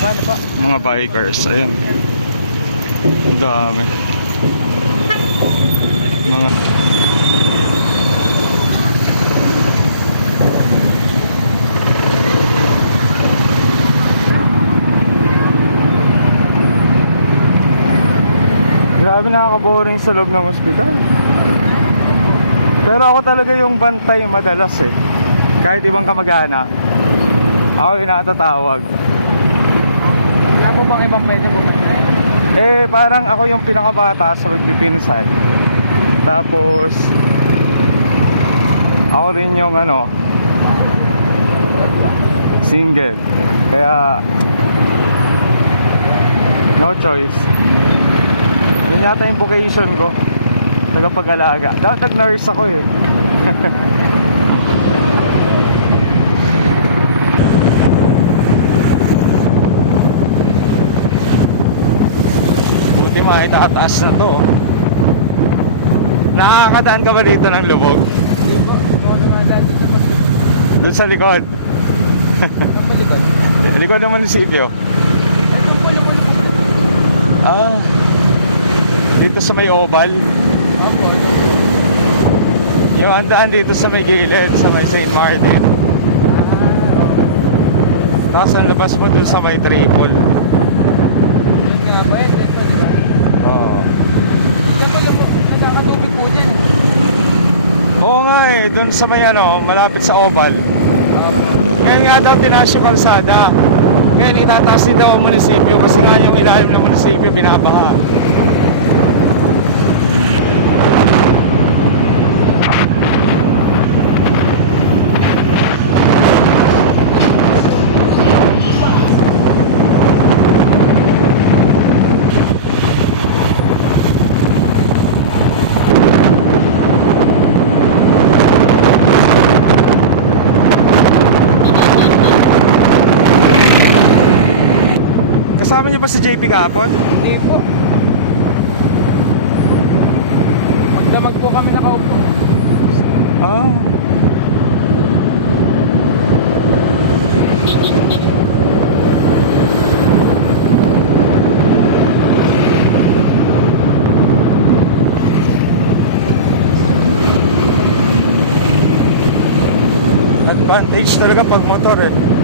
Ano pa? Mga bikers, ayan. Dami. Mga... Grabe, nakaka-boring sa loob ng hospital. Pero ako talaga yung bantay madalas eh. Kahit ibang kamag-anak, ako yung nakatatawag. Wala mo bang ibang pwede pumatay? Eh, parang ako yung pinakabata sa magpipinsan. Tapos, ako rin yung single. Kaya, no choice. Yun yata yung vocation ko. Tagapag-alaga. Dapat nag-nurse ako eh. Buti maitataas na to. Nakakadaan ka ba dito ng lubog? Hindi po. Hindi ko naman dati sa paglikod. Doon sa likod. Ang palikod? Likod ng munisipyo. Ito po, lumulubog na. Ah, dito sa may oval. Opo, ano? Yung andaan dito sa may gilid, sa may St. Martin. Tapos ang labas mo dun sa may triple. Doon nga ba yan? Dito, di ba? Oo. Siya po, nagkakatubig po dyan. Oo nga eh, dun sa may malapit sa oval. Opo. Ngayon nga daw tinaas yung kalsada. Ngayon itataas din daw ang munisipyo kasi nga yung ilalim ng munisipyo binabaha. Kasama niyo ba si JP kahapon? Hindi po. Magdamag po kami nakaupo. Ah. Advantage talaga pag motor eh.